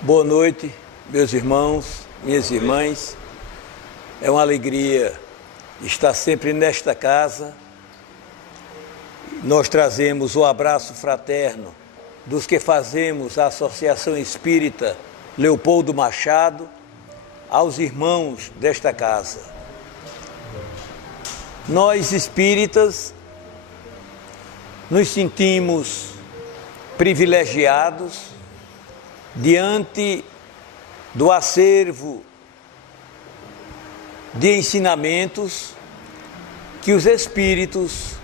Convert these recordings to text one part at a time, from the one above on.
Boa noite, meus irmãos, minhas irmãs. É uma alegria estar sempre nesta casa. Nós trazemos o abraço fraterno dos que fazemos a Associação Espírita Leopoldo Machado aos irmãos desta casa. Nós espíritas nos sentimos privilegiados diante do acervo de ensinamentos que os espíritos,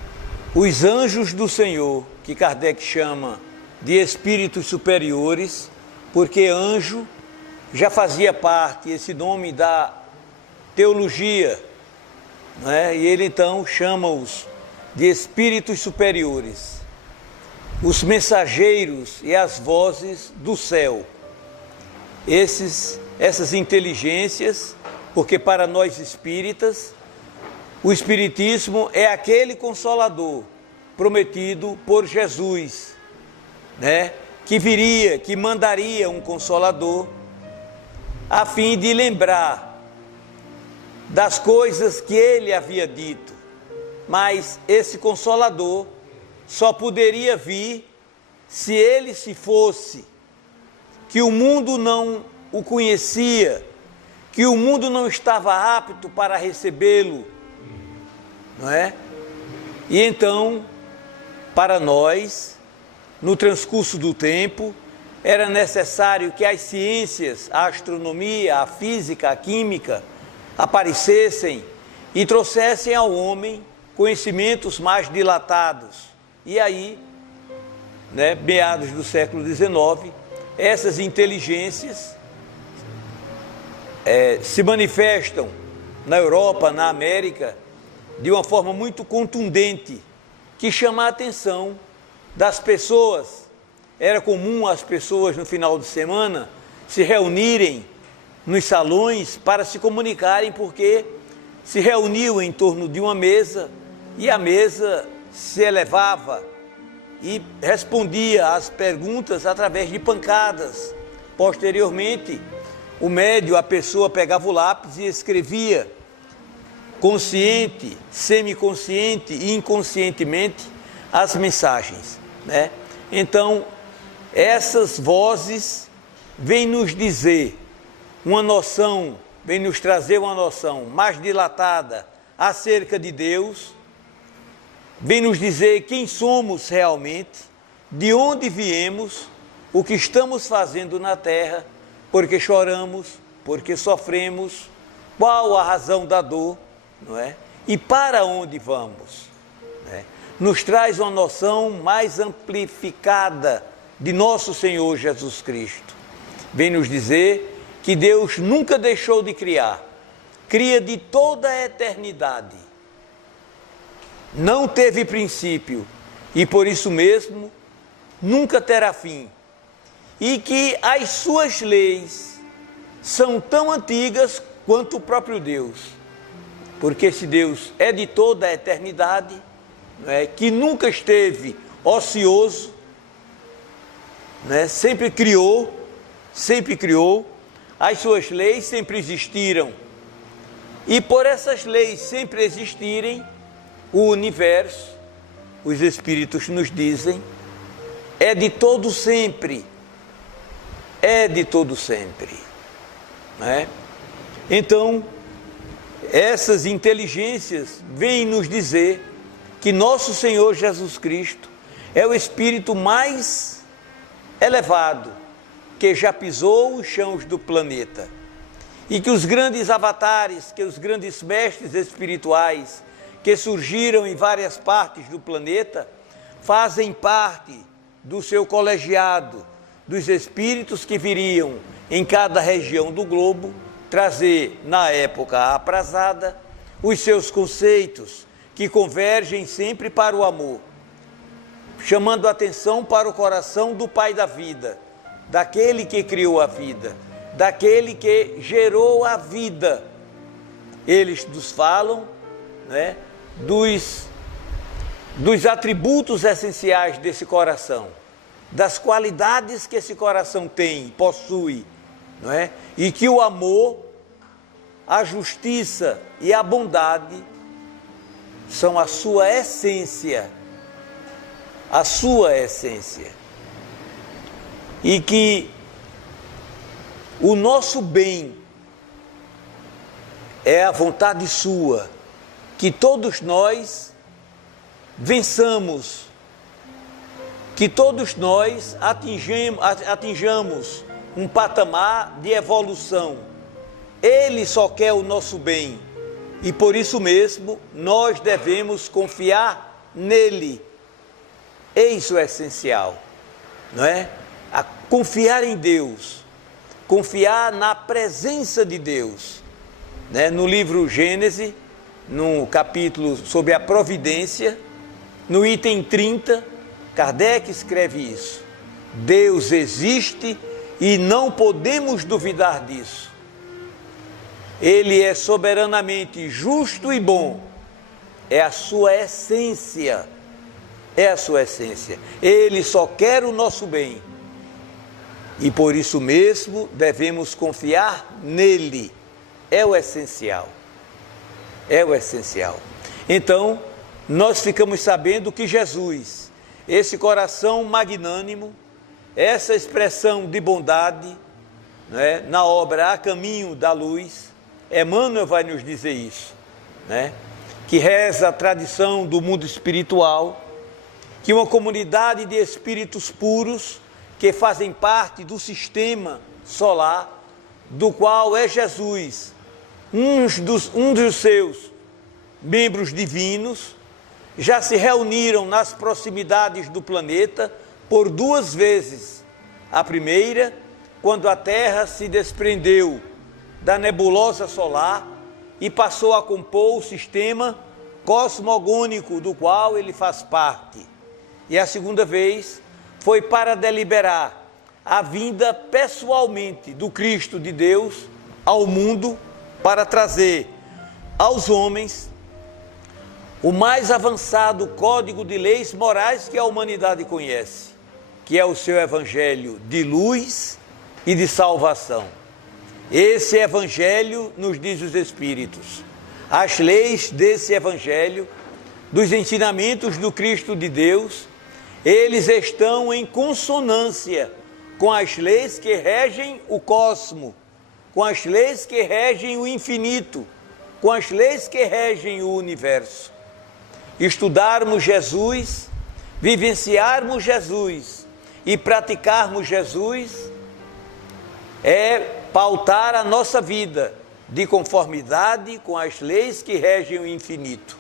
os anjos do Senhor, que Kardec chama de espíritos superiores, porque anjo já fazia parte, esse nome, da teologia, né? E ele então chama-os de espíritos superiores, os mensageiros e as vozes do céu. Essas inteligências, porque para nós espíritas, o Espiritismo é aquele Consolador prometido por Jesus, né? Que viria, que mandaria um Consolador a fim de lembrar das coisas que ele havia dito. Mas esse Consolador só poderia vir se ele se fosse, que o mundo não o conhecia, que o mundo não estava apto para recebê-lo, não é? E então, para nós, no transcurso do tempo, era necessário que as ciências, a astronomia, a física, a química, aparecessem e trouxessem ao homem conhecimentos mais dilatados. E aí, né, meados do século XIX, essas inteligências se manifestam na Europa, na América, de uma forma muito contundente, que chama a atenção das pessoas. Era comum as pessoas no final de semana se reunirem nos salões para se comunicarem, porque se reuniam em torno de uma mesa e a mesa se elevava e respondia às perguntas através de pancadas. Posteriormente, o médium, a pessoa pegava o lápis e escrevia, consciente, semiconsciente e inconscientemente, as mensagens, né? Então, essas vozes vêm nos dizer uma noção, vêm nos trazer uma noção mais dilatada acerca de Deus, vem nos dizer quem somos realmente, de onde viemos, o que estamos fazendo na terra, porque choramos, porque sofremos, qual a razão da dor, não é? E para onde vamos, né? Nos traz uma noção mais amplificada de nosso Senhor Jesus Cristo. Vem nos dizer que Deus nunca deixou de criar, cria de toda a eternidade, não teve princípio e por isso mesmo nunca terá fim, e que as suas leis são tão antigas quanto o próprio Deus, porque esse Deus é de toda a eternidade, né, que nunca esteve ocioso, né, sempre criou, as suas leis sempre existiram, e por essas leis sempre existirem, o universo, os Espíritos nos dizem, é de todo sempre, né? Então, essas inteligências vêm nos dizer que nosso Senhor Jesus Cristo é o Espírito mais elevado que já pisou os chãos do planeta, e que os grandes avatares, que os grandes mestres espirituais que surgiram em várias partes do planeta, fazem parte do seu colegiado, dos espíritos que viriam em cada região do globo, trazer, na época aprazada, os seus conceitos, que convergem sempre para o amor, chamando a atenção para o coração do Pai da vida, daquele que criou a vida, daquele que gerou a vida. Eles nos falam, né, dos atributos essenciais desse coração, das qualidades que esse coração tem, possui, não é? E que o amor, a justiça e a bondade são a sua essência, e que o nosso bem é a vontade sua, que todos nós vençamos, que todos nós atinjamos um patamar de evolução. Ele só quer o nosso bem e por isso mesmo nós devemos confiar nele. Isso é essencial, não é? Confiar em Deus, confiar na presença de Deus, né? No livro Gênesis, no capítulo sobre a providência, no item 30, Kardec escreve isso: Deus existe e não podemos duvidar disso. Ele é soberanamente justo e bom, é a sua essência, Ele só quer o nosso bem e por isso mesmo devemos confiar nele, é o essencial. Então, nós ficamos sabendo que Jesus, esse coração magnânimo, essa expressão de bondade, né, na obra A Caminho da Luz, Emmanuel vai nos dizer isso, né, que reza a tradição do mundo espiritual, que uma comunidade de espíritos puros que fazem parte do sistema solar, do qual é Jesus, um dos seus membros divinos, já se reuniram nas proximidades do planeta por 2 vezes. A primeira, quando a Terra se desprendeu da nebulosa solar e passou a compor o sistema cosmogônico do qual ele faz parte. E a segunda vez foi para deliberar a vinda pessoalmente do Cristo de Deus ao mundo para trazer aos homens o mais avançado código de leis morais que a humanidade conhece, que é o seu evangelho de luz e de salvação. Esse evangelho, nos diz os Espíritos, as leis desse evangelho, dos ensinamentos do Cristo de Deus, eles estão em consonância com as leis que regem o cosmo, com as leis que regem o infinito, com as leis que regem o universo. Estudarmos Jesus, vivenciarmos Jesus e praticarmos Jesus é pautar a nossa vida de conformidade com as leis que regem o infinito.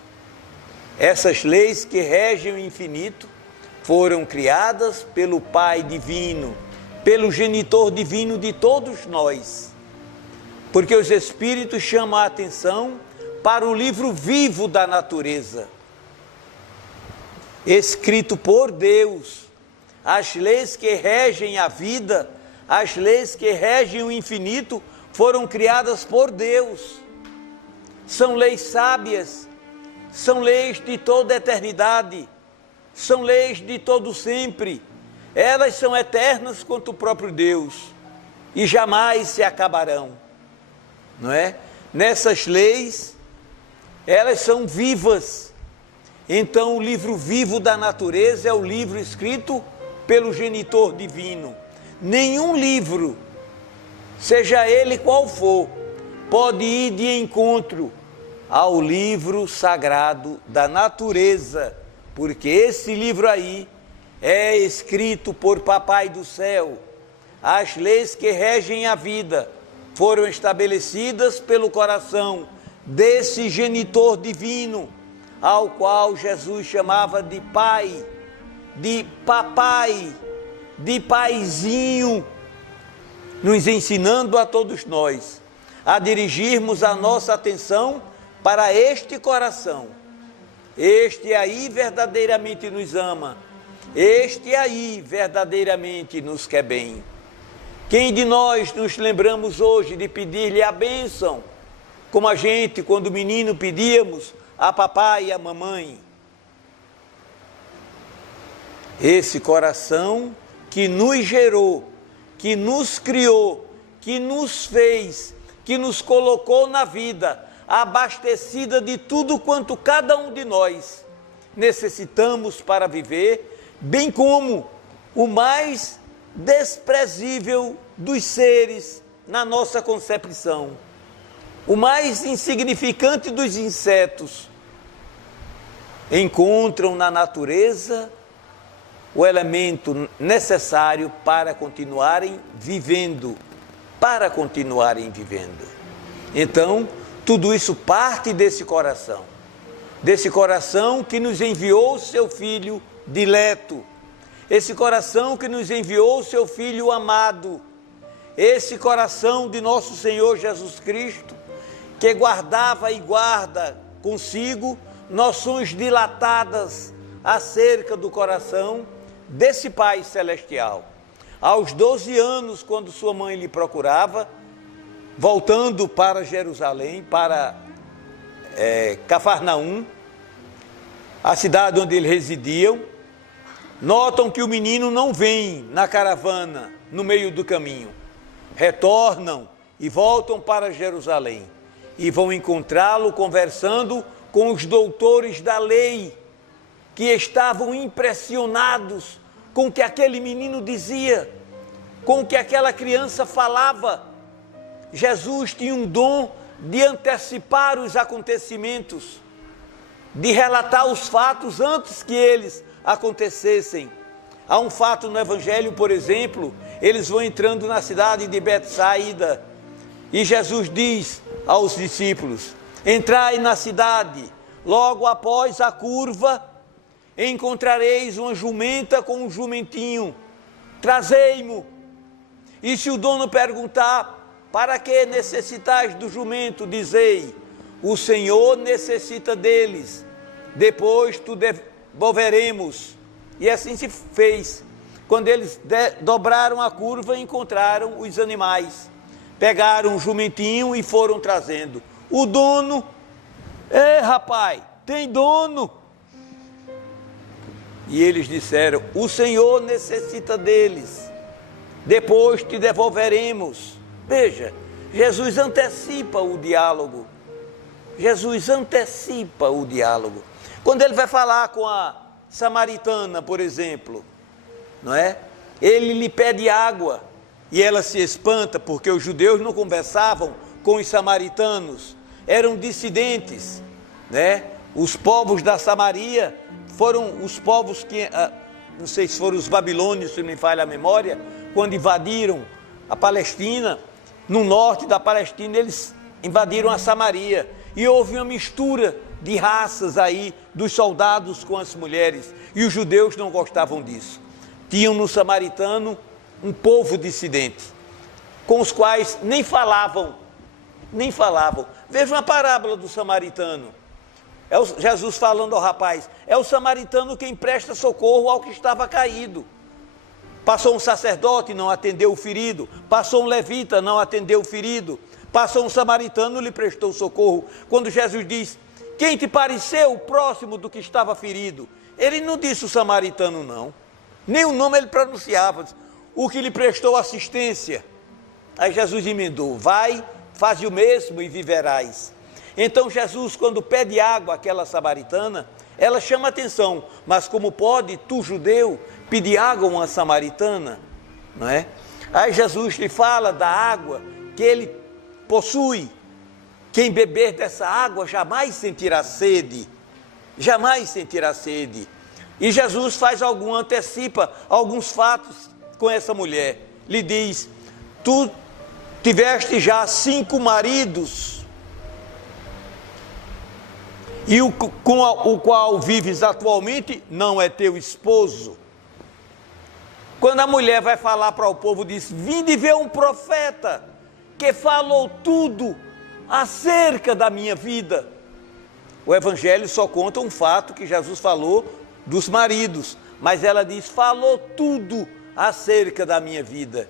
Essas leis que regem o infinito foram criadas pelo Pai Divino, pelo Genitor Divino de todos nós, porque os Espíritos chamam a atenção para o livro vivo da natureza, escrito por Deus. As leis que regem a vida, as leis que regem o infinito, foram criadas por Deus. São leis sábias, são leis de toda a eternidade, são leis de todo sempre. Elas são eternas quanto o próprio Deus e jamais se acabarão, não é? Nessas leis, elas são vivas. Então, o livro vivo da natureza é o livro escrito pelo Genitor Divino. Nenhum livro, seja ele qual for, pode ir de encontro ao livro sagrado da natureza, porque esse livro aí é escrito por Papai do Céu. As leis que regem a vida foram estabelecidas pelo coração desse Genitor Divino, ao qual Jesus chamava de Pai, de Papai, de Paizinho, nos ensinando a todos nós a dirigirmos a nossa atenção para este coração. Este aí verdadeiramente nos ama, este aí verdadeiramente nos quer bem. Quem de nós nos lembramos hoje de pedir-lhe a bênção, como a gente, quando menino, pedíamos a papai e a mamãe? Esse coração que nos gerou, que nos criou, que nos fez, que nos colocou na vida, abastecida de tudo quanto cada um de nós necessitamos para viver, bem como o mais desprezível dos seres na nossa concepção, o mais insignificante dos insetos, encontram na natureza o elemento necessário para continuarem vivendo, Então, tudo isso parte desse coração que nos enviou o seu Filho dileto, esse coração que nos enviou o seu Filho amado, esse coração de nosso Senhor Jesus Cristo, que guardava e guarda consigo noções dilatadas acerca do coração desse Pai Celestial. Aos 12 anos, quando sua mãe lhe procurava, voltando para Jerusalém, para Cafarnaum, a cidade onde eles residiam, notam que o menino não vem na caravana no meio do caminho. Retornam e voltam para Jerusalém e vão encontrá-lo conversando com os doutores da lei, que estavam impressionados com o que aquele menino dizia, com o que aquela criança falava. Jesus tinha um dom de antecipar os acontecimentos, de relatar os fatos antes que eles acontecessem. Há um fato no Evangelho, por exemplo, eles vão entrando na cidade de Betsaida e Jesus diz aos discípulos: entrai na cidade, logo após a curva encontrareis uma jumenta com um jumentinho, trazei-mo. E se o dono perguntar: para que necessitais do jumento? Dizei: o Senhor necessita deles, depois tu devolveremos. E assim se fez. Quando eles dobraram a curva, encontraram os animais, pegaram o jumentinho e foram trazendo. O dono: rapaz, tem dono? E eles disseram: o Senhor necessita deles, depois te devolveremos. Veja, Jesus antecipa o diálogo. Quando ele vai falar com a samaritana, por exemplo, não é? Ele lhe pede água e ela se espanta, porque os judeus não conversavam com os samaritanos, eram dissidentes, né? Os povos da Samaria foram os povos que, não sei se foram os babilônios, se não me falha a memória, quando invadiram a Palestina. No norte da Palestina eles invadiram a Samaria e houve uma mistura de raças aí, dos soldados com as mulheres, e os judeus não gostavam disso. Tinham no samaritano um povo dissidente, com os quais nem falavam. Veja uma parábola do samaritano. Jesus falando ao rapaz: é o samaritano quem presta socorro ao que estava caído. Passou um sacerdote, não atendeu o ferido. Passou um levita, não atendeu o ferido. Passou um samaritano, lhe prestou socorro. Quando Jesus diz: quem te pareceu próximo do que estava ferido? Ele não disse o samaritano, não. Nem o nome ele pronunciava. O que lhe prestou assistência. Aí Jesus emendou: vai, faze o mesmo e viverás. Então Jesus, quando pede água àquela samaritana, ela chama atenção. Mas como pode tu, judeu, pedir água a uma samaritana? Não é? Aí Jesus lhe fala da água que ele possui. Quem beber dessa água jamais sentirá sede. E Jesus antecipa alguns fatos com essa mulher. Lhe diz: tu tiveste já 5 maridos, e com o qual vives atualmente não é teu esposo. Quando a mulher vai falar para o povo, diz: vinde ver um profeta que falou tudo acerca da minha vida. O Evangelho só conta um fato que Jesus falou dos maridos, mas ela diz: falou tudo acerca da minha vida.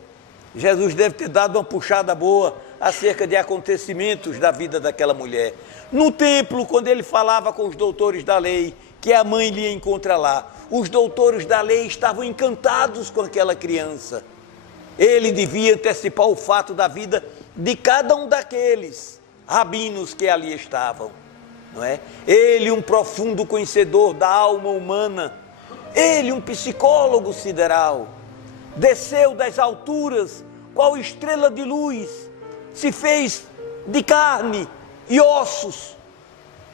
Jesus deve ter dado uma puxada boa acerca de acontecimentos da vida daquela mulher. No templo, quando ele falava com os doutores da lei, que a mãe lhe encontra lá. Os doutores da lei estavam encantados com aquela criança. Ele devia antecipar o fato da vida de cada um daqueles rabinos que ali estavam, não é? Ele, um profundo conhecedor da alma humana, ele, um psicólogo sideral, desceu das alturas, qual estrela de luz, se fez de carne e ossos.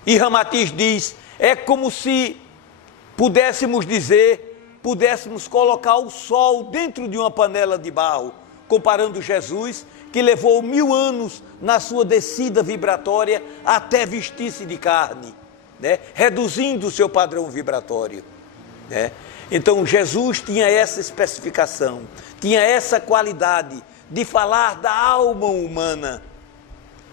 E Ramatiz diz, é como se pudéssemos colocar o sol dentro de uma panela de barro, comparando Jesus, que levou 1000 anos na sua descida vibratória até vestir-se de carne, né? Reduzindo o seu padrão vibratório, né? Então Jesus tinha essa especificação, tinha essa qualidade de falar da alma humana.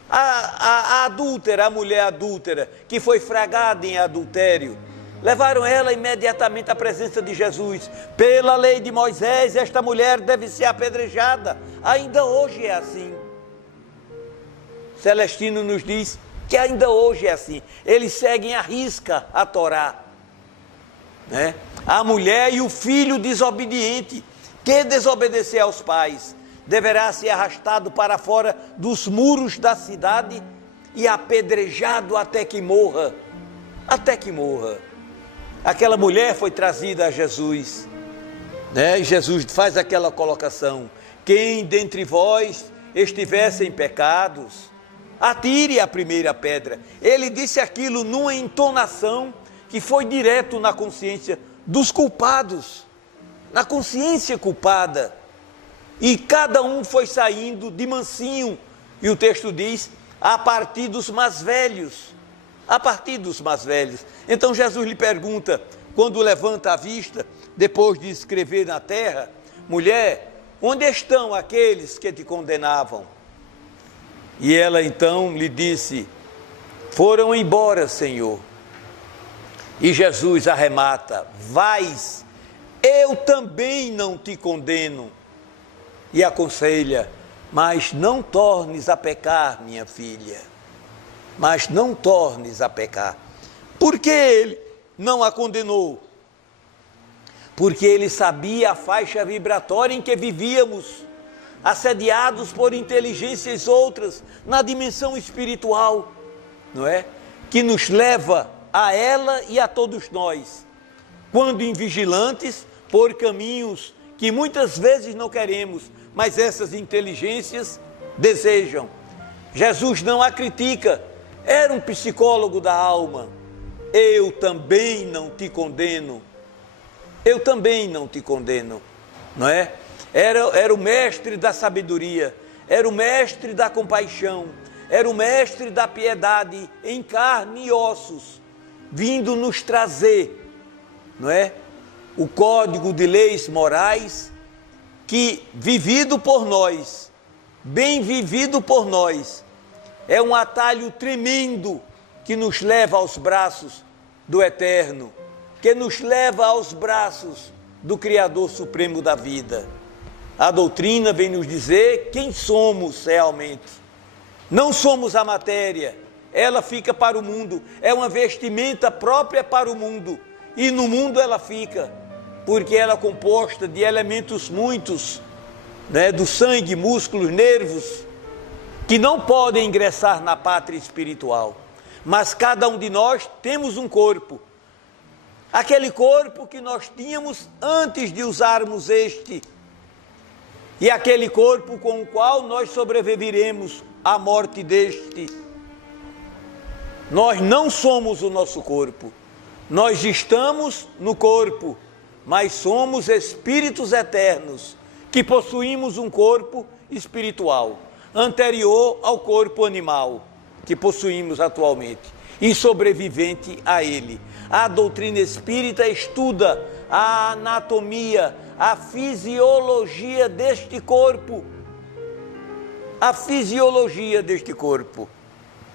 A adúltera, a mulher adúltera, que foi fragada em adultério, levaram ela imediatamente à presença de Jesus. Pela lei de Moisés, esta mulher deve ser apedrejada. Ainda hoje é assim. Celestino nos diz que ainda hoje é assim. Eles seguem à risca a Torá, né? A mulher e o filho desobediente, que desobedecer aos pais, deverá ser arrastado para fora dos muros da cidade e apedrejado até que morra. Até que morra. Aquela mulher foi trazida a Jesus, né? E Jesus faz aquela colocação: quem dentre vós estivesse em pecados, atire a primeira pedra. Ele disse aquilo numa entonação que foi direto na consciência dos culpados, na consciência culpada. E cada um foi saindo de mansinho, e o texto diz, a partir dos mais velhos. A partir dos mais velhos. Então Jesus lhe pergunta, quando levanta a vista, depois de escrever na terra: mulher, onde estão aqueles que te condenavam? E ela então lhe disse: foram embora, Senhor. E Jesus arremata: vais, eu também não te condeno. E aconselha: mas não tornes a pecar, minha filha. Mas não tornes a pecar. Por que ele não a condenou? Porque ele sabia a faixa vibratória em que vivíamos, assediados por inteligências outras, na dimensão espiritual, não é? Que nos leva a ela e a todos nós, quando invigilantes por caminhos que muitas vezes não queremos, mas essas inteligências desejam. Jesus não a critica, era um psicólogo da alma. Eu também não te condeno. Eu também não te condeno, não é? Era o mestre da sabedoria, era o mestre da compaixão, era o mestre da piedade em carne e ossos, vindo nos trazer, não é? O código de leis morais que, vivido por nós, bem vivido por nós, é um atalho tremendo que nos leva aos braços do Eterno, que nos leva aos braços do Criador Supremo da vida. A doutrina vem nos dizer quem somos realmente. Não somos a matéria, ela fica para o mundo, é uma vestimenta própria para o mundo, e no mundo ela fica, porque ela é composta de elementos muitos, né, do sangue, músculos, nervos, que não podem ingressar na pátria espiritual. Mas cada um de nós temos um corpo, aquele corpo que nós tínhamos antes de usarmos este, e aquele corpo com o qual nós sobreviveremos à morte deste. Nós não somos o nosso corpo, nós estamos no corpo, mas somos espíritos eternos, que possuímos um corpo espiritual, anterior ao corpo animal, que possuímos atualmente, e sobrevivente a ele. A doutrina espírita estuda a anatomia, a fisiologia deste corpo, a fisiologia deste corpo,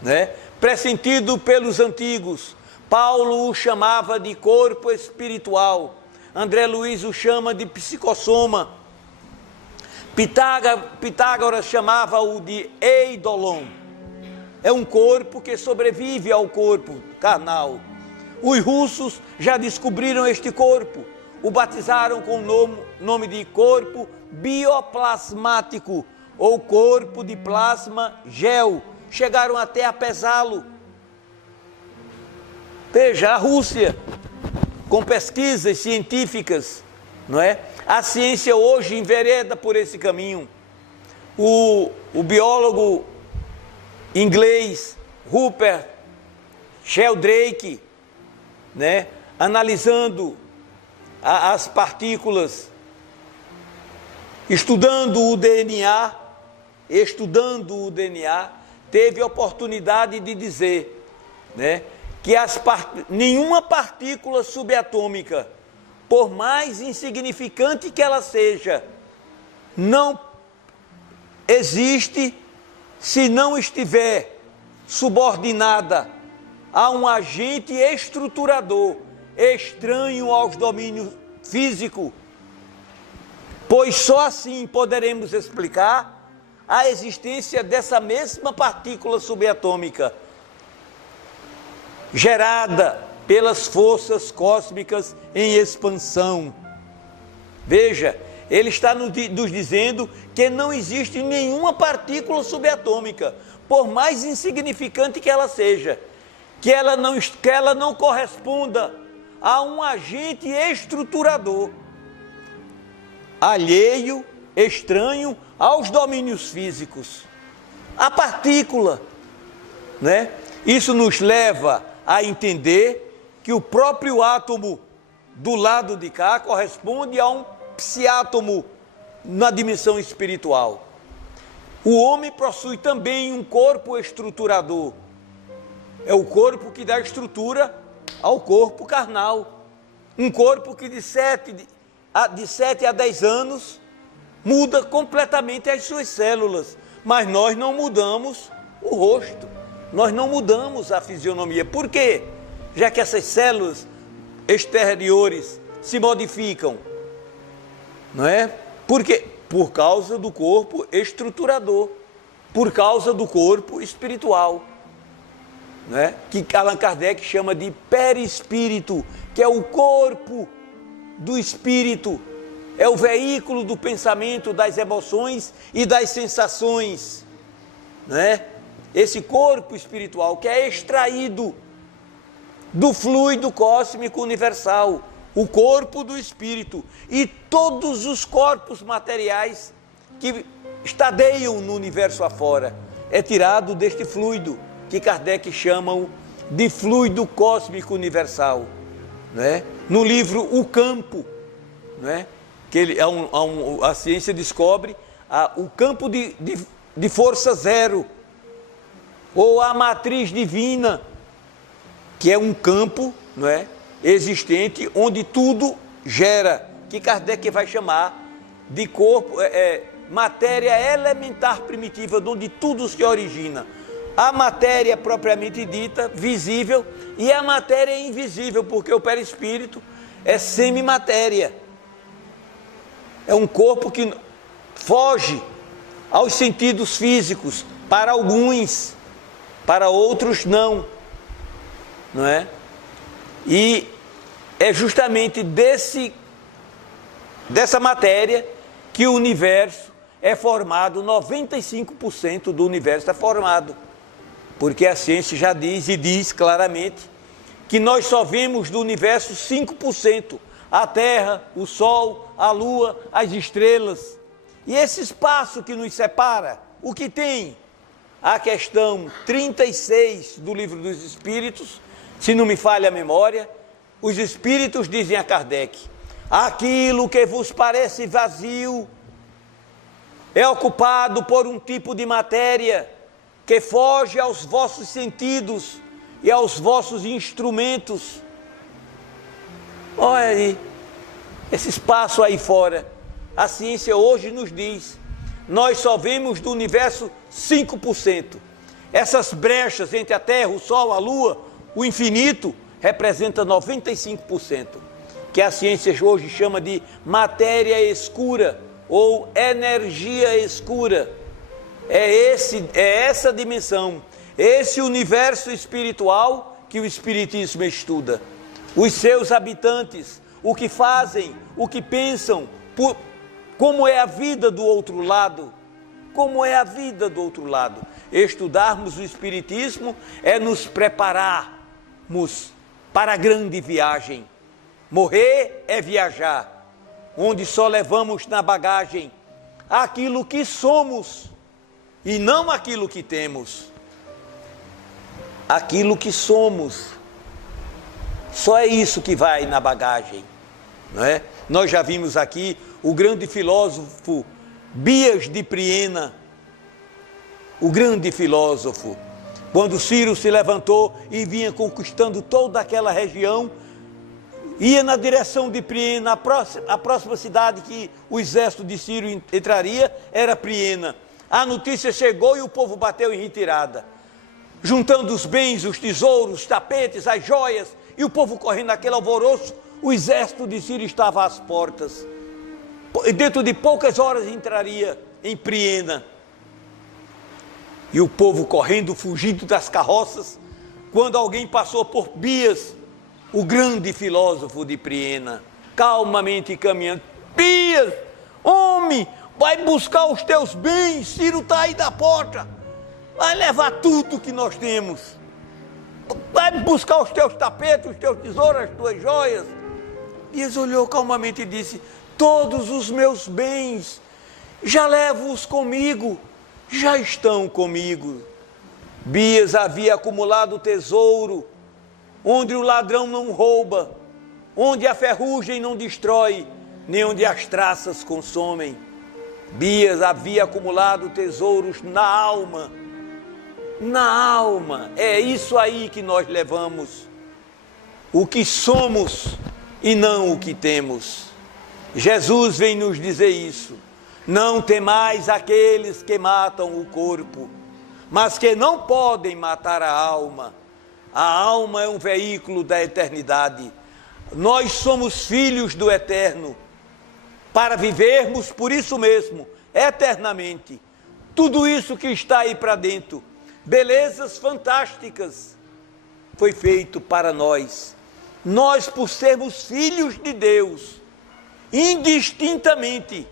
né? Pressentido pelos antigos, Paulo o chamava de corpo espiritual, André Luiz o chama de psicossoma, Pitágoras chamava-o de eidolon. É um corpo que sobrevive ao corpo carnal. Os russos já descobriram este corpo, o batizaram com o nome de corpo bioplasmático, ou corpo de plasma gel. Chegaram até a pesá-lo. Veja, a Rússia, com pesquisas científicas, não é? A ciência hoje envereda por esse caminho. O biólogo inglês Rupert Sheldrake, né, analisando as partículas, estudando o DNA, teve a oportunidade de dizer, né, que nenhuma partícula subatômica, por mais insignificante que ela seja, não existe se não estiver subordinada a um agente estruturador estranho aos domínios físicos, pois só assim poderemos explicar a existência dessa mesma partícula subatômica, gerada pelas forças cósmicas em expansão. Veja, ele está nos dizendo que não existe nenhuma partícula subatômica, por mais insignificante que ela seja, que ela não corresponda a um agente estruturador, alheio, estranho aos domínios físicos. A partícula, né? Isso nos leva a entender que o próprio átomo do lado de cá corresponde a um psiátomo na dimensão espiritual. O homem possui também um corpo estruturador. É o corpo que dá estrutura ao corpo carnal. Um corpo que de 7 a 10 anos muda completamente as suas células. Mas nós não mudamos o rosto. Nós não mudamos a fisionomia. Por quê? Já que essas células exteriores se modificam. Não é? Por quê? Por causa do corpo estruturador. Por causa do corpo espiritual. Não é? Que Allan Kardec chama de perispírito, que é o corpo do espírito. É o veículo do pensamento, das emoções e das sensações. Não é? Esse corpo espiritual que é extraído do fluido cósmico universal, o corpo do espírito, e todos os corpos materiais que estadeiam no universo afora, é tirado deste fluido, que Kardec chama de fluido cósmico universal. Né? No livro O Campo, né? Que a ciência descobre o campo de força zero, ou a matriz divina, que é um campo, não é, existente, onde tudo gera, que Kardec vai chamar de corpo, matéria elementar primitiva, de onde tudo se origina. A matéria propriamente dita, visível, e a matéria invisível, porque o perispírito é semimatéria. É um corpo que foge aos sentidos físicos, para alguns, para outros não é? E é justamente dessa matéria que o universo é formado, 95% do universo é formado. Porque a ciência já diz, e diz claramente, que nós só vemos do universo 5%. A Terra, o Sol, a Lua, as estrelas. E esse espaço que nos separa, o que tem? A questão 36 do Livro dos Espíritos, se não me falha a memória, os Espíritos dizem a Kardec: aquilo que vos parece vazio é ocupado por um tipo de matéria que foge aos vossos sentidos e aos vossos instrumentos. Olha aí, esse espaço aí fora. A ciência hoje nos diz, nós só vemos do universo 5%. Essas brechas entre a Terra, o Sol, a Lua, o infinito, representa 95%. Que a ciência hoje chama de matéria escura ou energia escura. É essa dimensão, esse universo espiritual que o Espiritismo estuda. os seus habitantes, o que fazem, o que pensam, como é a vida do outro lado. Como é a vida do outro lado. Estudarmos o Espiritismo é nos prepararmos para a grande viagem. Morrer é viajar, onde só levamos na bagagem aquilo que somos e não aquilo que temos. Aquilo que somos, só é isso que vai na bagagem, não é? Nós já vimos aqui o grande filósofo Bias de Priena, o grande filósofo, quando Ciro se levantou e vinha conquistando toda aquela região, ia na direção de Priena, a próxima cidade que o exército de Ciro entraria era Priena. A notícia chegou e o povo bateu em retirada, juntando os bens, os tesouros, os tapetes, as joias, e o povo correndo naquele alvoroço. O exército de Ciro estava às portas. Dentro de poucas horas entraria em Priena. E o povo correndo, fugindo das carroças, quando alguém passou por Bias, o grande filósofo de Priena, calmamente caminhando. Bias, homem, vai buscar os teus bens, Ciro está aí da porta, vai levar tudo que nós temos, vai buscar os teus tapetes, os teus tesouros, as tuas joias. Bias olhou calmamente e disse: todos os meus bens, já levo-os comigo, já estão comigo. Bias havia acumulado tesouro, onde o ladrão não rouba, onde a ferrugem não destrói, nem onde as traças consomem. Bias havia acumulado tesouros na alma. Na alma, é isso aí que nós levamos. O que somos e não o que temos. Jesus vem nos dizer isso. Não temais aqueles que matam o corpo, mas que não podem matar a alma. A alma é um veículo da eternidade. Nós somos filhos do Eterno, para vivermos por isso mesmo, eternamente. Tudo isso que está aí para dentro, belezas fantásticas, foi feito para nós. Nós, por sermos filhos de Deus, indistintamente,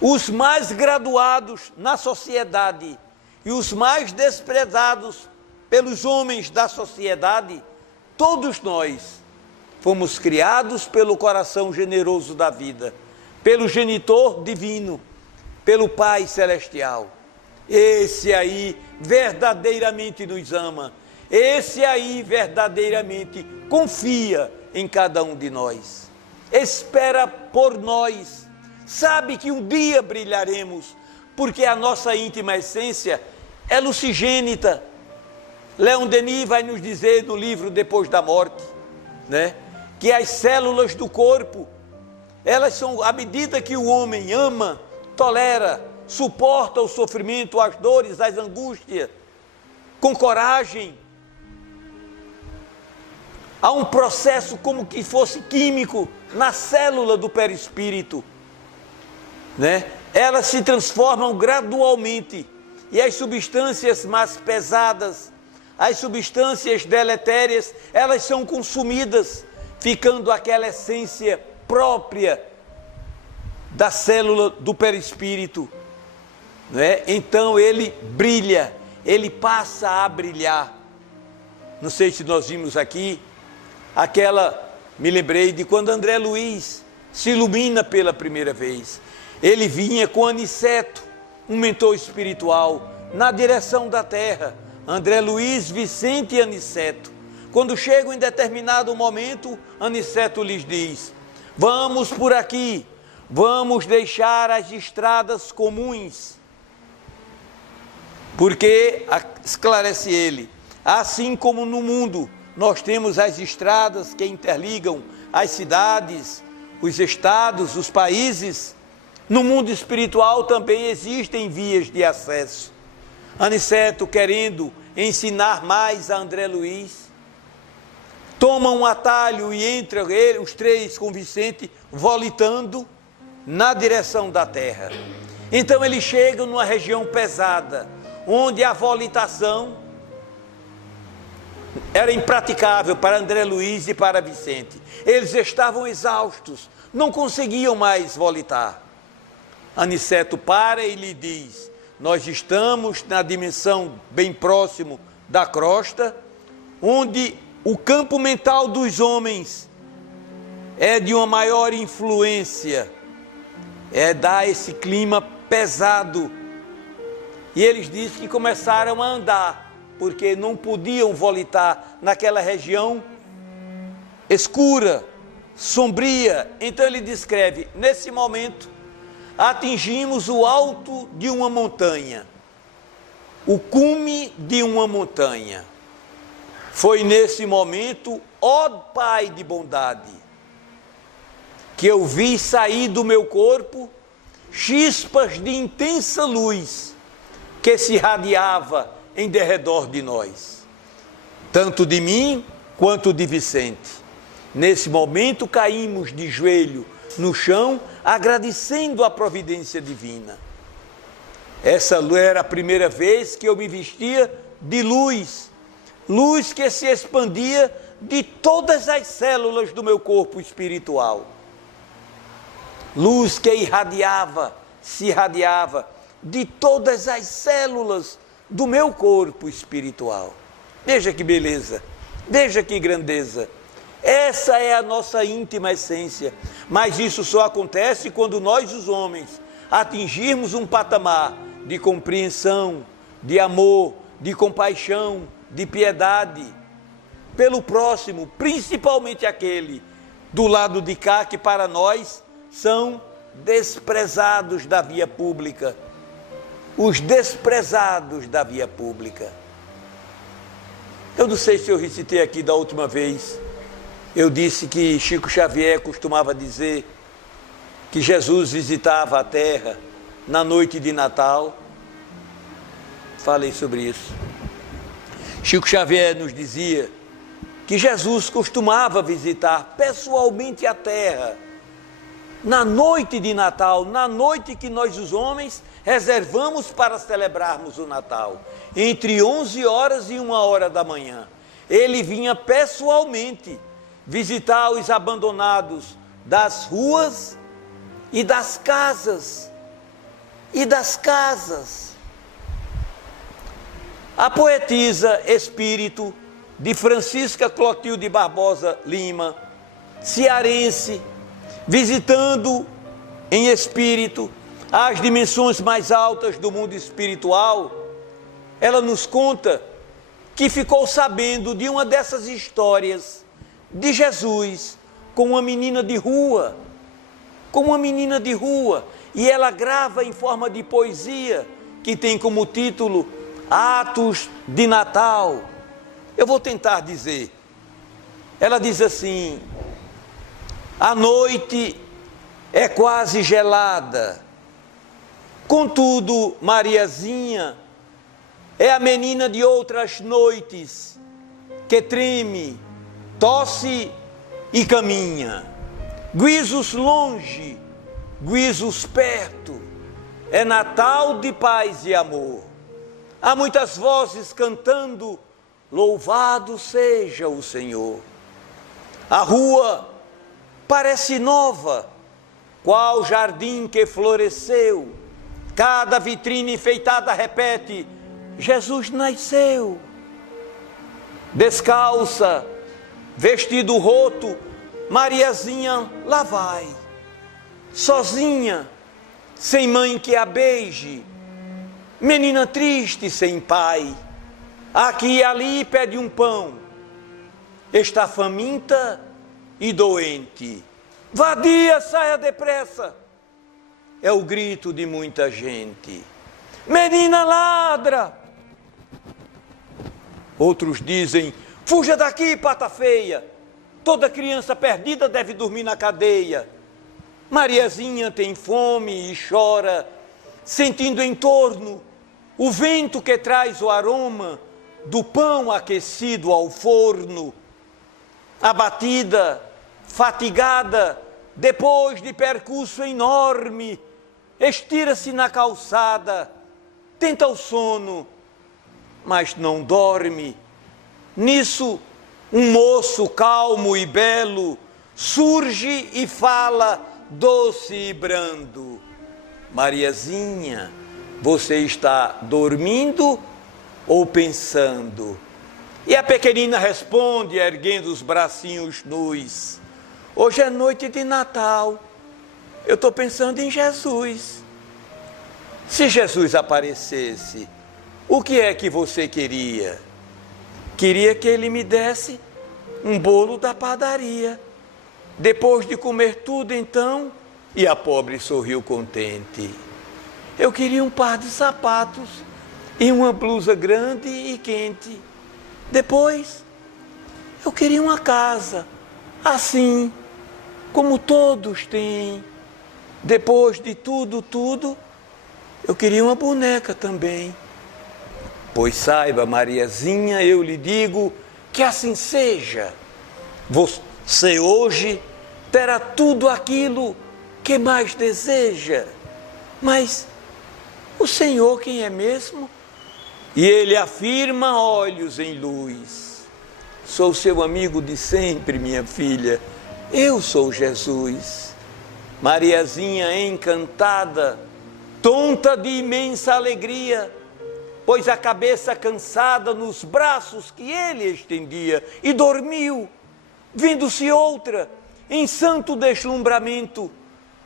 os mais graduados na sociedade e os mais desprezados pelos homens da sociedade, todos nós fomos criados pelo coração generoso da vida, pelo genitor divino, pelo Pai celestial. Esse aí verdadeiramente nos ama, esse aí verdadeiramente confia em cada um de nós, espera por nós, sabe que um dia brilharemos, porque a nossa íntima essência é lucigênita. Leon Denis vai nos dizer no livro Depois da Morte, né, que as células do corpo, elas são, à medida que o homem ama, tolera, suporta o sofrimento, as dores, as angústias, com coragem, há um processo como que fosse químico na célula do perispírito, né? Elas se transformam gradualmente e as substâncias mais pesadas, as substâncias deletérias, elas são consumidas, ficando aquela essência própria da célula do perispírito, né? Então ele brilha, ele passa a brilhar. Não sei se nós vimos aqui, me lembrei de quando André Luiz se ilumina pela primeira vez. Ele vinha com Aniceto, um mentor espiritual, na direção da terra. André Luiz, Vicente e Aniceto. Quando chegam em determinado momento, Aniceto lhes diz: vamos por aqui, vamos deixar as estradas comuns. Porque, esclarece ele, assim como no mundo nós temos as estradas que interligam as cidades, os estados, os países, no mundo espiritual também existem vias de acesso. Aniceto, querendo ensinar mais a André Luiz, toma um atalho e entra os três com Vicente volitando na direção da terra. Então eles chegam numa região pesada, onde a volitação era impraticável para André Luiz e para Vicente. Eles estavam exaustos, não conseguiam mais volitar. Aniceto para e lhe diz: nós estamos na dimensão bem próximo da crosta, onde o campo mental dos homens é de uma maior influência, dá esse clima pesado. E eles dizem que começaram a andar, porque não podiam volitar naquela região escura, sombria. Então ele descreve: nesse momento atingimos o alto de uma montanha, o cume de uma montanha. Foi nesse momento, ó Pai de bondade, que eu vi sair do meu corpo chispas de intensa luz que se irradiava em derredor de nós, tanto de mim quanto de Vicente. Nesse momento caímos de joelho no chão, agradecendo a providência divina. Essa era a primeira vez que eu me vestia de luz, luz que se expandia de todas as células do meu corpo espiritual. Luz que irradiava, se irradiava de todas as células do meu corpo espiritual. Veja que beleza, veja que grandeza. Essa é a nossa íntima essência, mas isso só acontece quando nós, os homens, atingirmos um patamar de compreensão, de amor, de compaixão, de piedade pelo próximo, principalmente aquele do lado de cá, que para nós são desprezados da via pública. Os desprezados da via pública. Eu não sei se eu recitei aqui da última vez. Eu disse que Chico Xavier costumava dizer que Jesus visitava a terra na noite de Natal. Falei sobre isso. Chico Xavier nos dizia que Jesus costumava visitar pessoalmente a terra na noite de Natal, na noite que nós, os homens, reservamos para celebrarmos o Natal, entre 11 horas e 1 hora da manhã. Ele vinha pessoalmente visitar os abandonados das ruas e das casas. A poetisa espírito de Francisca Clotilde Barbosa Lima, cearense, visitando em espírito as dimensões mais altas do mundo espiritual, ela nos conta que ficou sabendo de uma dessas histórias de Jesus com uma menina de rua, e ela grava em forma de poesia, que tem como título Atos de Natal. Eu vou tentar dizer. Ela diz assim: a noite é quase gelada, contudo, Mariazinha é a menina de outras noites, que treme, tosse e caminha. Guizos longe, guizos perto, é Natal de paz e amor. Há muitas vozes cantando, louvado seja o Senhor. A rua parece nova, qual jardim que floresceu. Cada vitrine enfeitada repete: Jesus nasceu. Descalça, vestido roto, Mariazinha lá vai, sozinha, sem mãe que a beije, menina triste sem pai, aqui e ali pede um pão, está faminta e doente. Vadia, saia depressa, é o grito de muita gente. Menina ladra. Outros dizem: fuja daqui, pata feia, toda criança perdida deve dormir na cadeia. Mariazinha tem fome e chora, sentindo em torno o vento que traz o aroma do pão aquecido ao forno. Abatida, fatigada, depois de percurso enorme, estira-se na calçada, tenta o sono, mas não dorme. Nisso, um moço calmo e belo surge e fala doce e brando: Mariazinha, você está dormindo ou pensando? E a pequenina responde, erguendo os bracinhos nus: hoje é noite de Natal, eu estou pensando em Jesus. Se Jesus aparecesse, o que é que você queria? Queria que ele me desse um bolo da padaria. Depois de comer tudo, então, e a pobre sorriu contente. Eu queria um par de sapatos e uma blusa grande e quente. Depois, eu queria uma casa, assim, como todos têm. Depois de tudo, eu queria uma boneca também. Pois saiba, Mariazinha, eu lhe digo que assim seja. Você hoje terá tudo aquilo que mais deseja. Mas o Senhor quem é mesmo? E ele afirma, olhos em luz: sou seu amigo de sempre, minha filha, eu sou Jesus. Mariazinha encantada, tonta de imensa alegria, pôs a cabeça cansada nos braços que ele estendia e dormiu, vendo-se outra, em santo deslumbramento,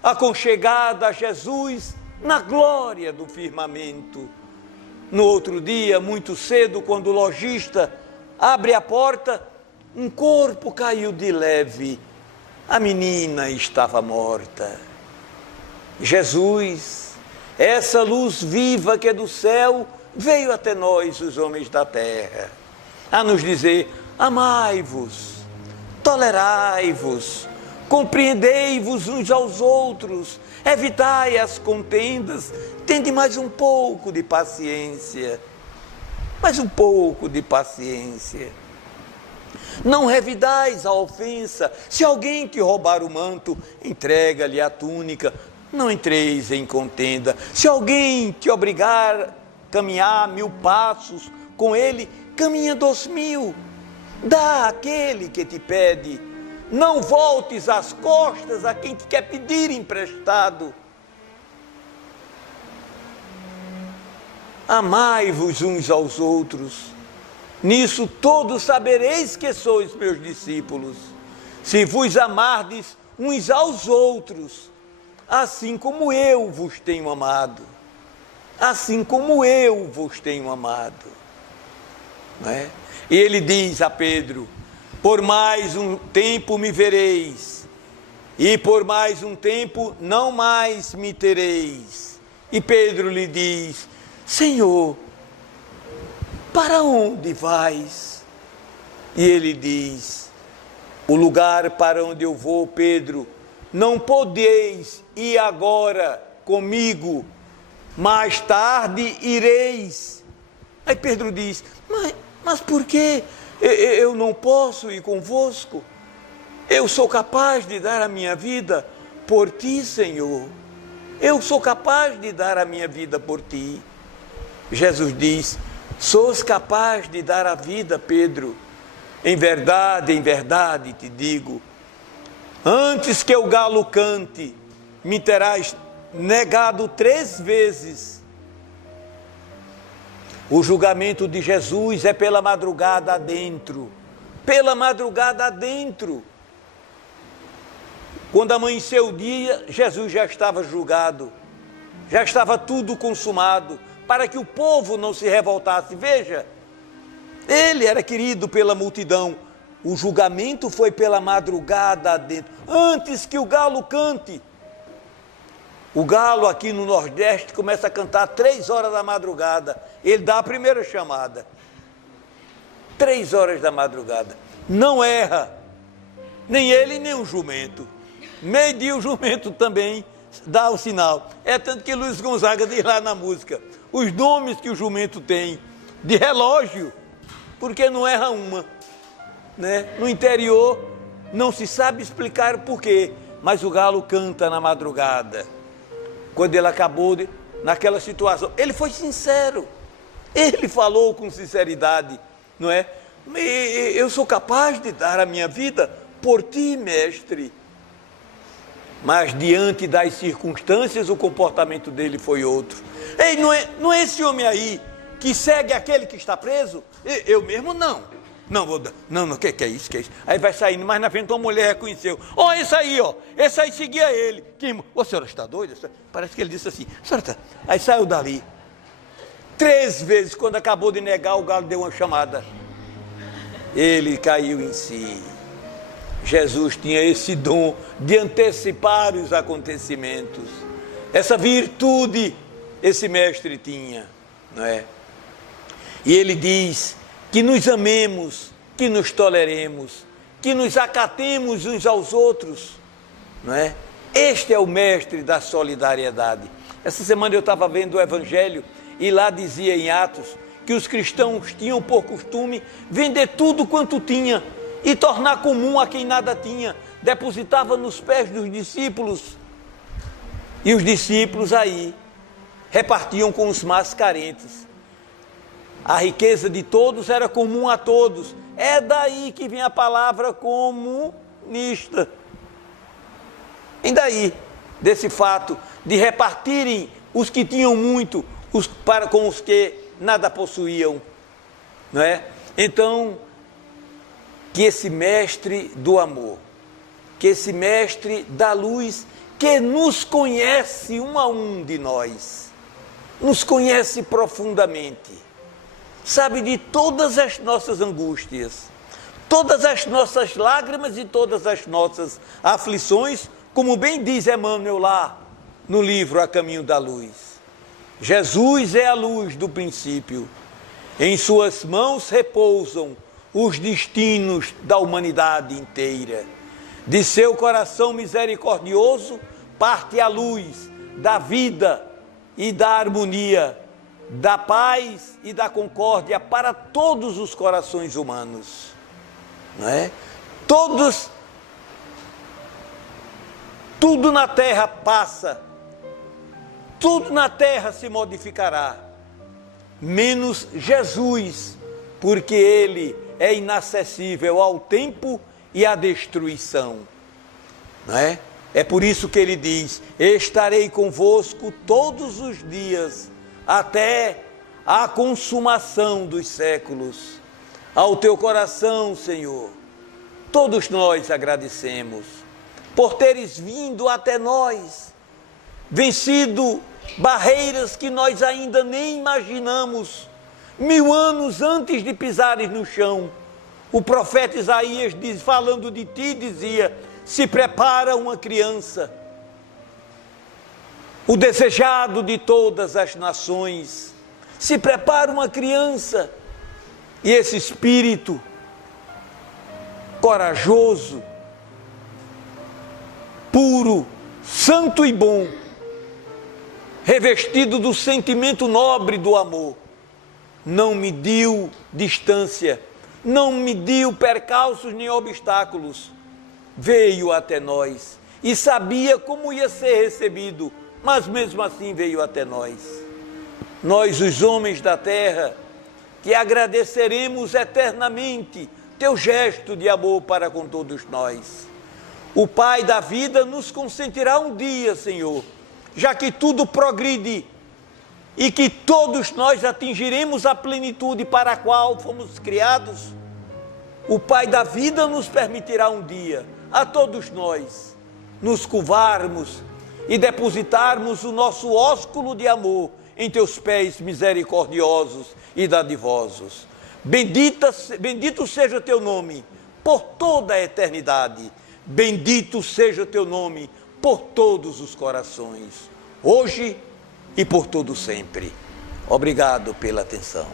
aconchegada a Jesus na glória do firmamento. No outro dia, muito cedo, quando o lojista abre a porta, um corpo caiu de leve, a menina estava morta. Jesus, essa luz viva que é do céu, veio até nós, os homens da terra, a nos dizer: amai-vos, tolerai-vos, compreendei-vos uns aos outros, evitai as contendas, tende mais um pouco de paciência, mais um pouco de paciência. Não revidais a ofensa. Se alguém te roubar o manto, entrega-lhe a túnica. Não entreis em contenda. Se alguém te obrigar a caminhar 1000 passos, com ele caminha 2000. Dá àquele que te pede. Não voltes as costas a quem te quer pedir emprestado. Amai-vos uns aos outros. Nisso todos sabereis que sois meus discípulos, se vos amardes uns aos outros, assim como eu vos tenho amado. Assim como eu vos tenho amado. Não é? E ele diz a Pedro: por mais um tempo me vereis, e por mais um tempo não mais me tereis. E Pedro lhe diz: Senhor, para onde vais? E ele diz: o lugar para onde eu vou, Pedro, não podeis ir agora comigo, mais tarde ireis. Aí Pedro diz: mas por que eu não posso ir convosco? Eu sou capaz de dar a minha vida por ti, Senhor. Eu sou capaz de dar a minha vida por ti. Jesus diz: sous capaz de dar a vida, Pedro? Em verdade te digo, antes que o galo cante, me terás negado 3 vezes. O julgamento de Jesus é pela madrugada adentro. Pela madrugada adentro. Quando amanheceu o dia, Jesus já estava julgado. Já estava tudo consumado, para que o povo não se revoltasse. Veja, ele era querido pela multidão. O julgamento foi pela madrugada adentro, antes que o galo cante. O galo aqui no Nordeste começa a cantar 3 horas da madrugada. Ele dá a primeira chamada. 3 horas da madrugada. Não erra, nem ele nem o jumento. Meio-dia o jumento também dá o sinal. É tanto que Luiz Gonzaga diz lá na música os nomes que o jumento tem de relógio, porque não erra uma, né? No interior não se sabe explicar por quê, mas o galo canta na madrugada. Quando ele acabou naquela situação, ele foi sincero, ele falou com sinceridade, não é? Eu sou capaz de dar a minha vida por ti, mestre. Mas diante das circunstâncias, o comportamento dele foi outro. Ei, não é esse homem aí que segue aquele que está preso? Eu mesmo não. Não, que é isso? Aí vai saindo, mais na frente uma mulher reconheceu. Esse aí seguia ele. A senhora está doida? Parece que ele disse assim, aí saiu dali. 3 vezes, quando acabou de negar, o galo deu uma chamada. Ele caiu em si. Jesus tinha esse dom de antecipar os acontecimentos. Essa virtude esse mestre tinha, não é? E ele diz que nos amemos, que nos toleremos, que nos acatemos uns aos outros, não é? Este é o mestre da solidariedade. Essa semana eu estava vendo o Evangelho e lá dizia em Atos que os cristãos tinham por costume vender tudo quanto tinha e tornar comum a quem nada tinha. Depositava nos pés dos discípulos e os discípulos aí repartiam com os mais carentes. A riqueza de todos era comum a todos. É daí que vem a palavra comunista. E daí, desse fato de repartirem os que tinham muito com os que nada possuíam, não é? Então, que esse mestre do amor, que esse mestre da luz, que nos conhece um a um de nós, nos conhece profundamente, sabe de todas as nossas angústias, todas as nossas lágrimas e todas as nossas aflições, como bem diz Emmanuel lá no livro A Caminho da Luz. Jesus é a luz do princípio, em suas mãos repousam os destinos da humanidade inteira. De seu coração misericordioso parte a luz da vida e da harmonia, da paz e da concórdia para todos os corações humanos, não é? Tudo na terra passa, tudo na terra se modificará, menos Jesus, porque ele é inacessível ao tempo e à destruição, não é? É por isso que ele diz: estarei convosco todos os dias, até a consumação dos séculos. Ao teu coração, Senhor, todos nós agradecemos por teres vindo até nós, vencido barreiras que nós ainda nem imaginamos. 1000 anos antes de pisares no chão, o profeta Isaías falando de ti, dizia: se prepara uma criança, o desejado de todas as nações. Se prepara uma criança, e esse espírito corajoso, puro, santo e bom, revestido do sentimento nobre do amor, não mediu distância, não mediu percalços nem obstáculos, veio até nós e sabia como ia ser recebido, mas mesmo assim veio até nós. Nós, os homens da terra, que agradeceremos eternamente teu gesto de amor para com todos nós. O Pai da vida nos consentirá um dia, Senhor, já que tudo progride e que todos nós atingiremos a plenitude para a qual fomos criados. O Pai da vida nos permitirá um dia, a todos nós, nos curvarmos e depositarmos o nosso ósculo de amor em teus pés misericordiosos e dadivosos. Bendito seja o teu nome por toda a eternidade. Bendito seja o teu nome por todos os corações, hoje e por todo sempre. Obrigado pela atenção.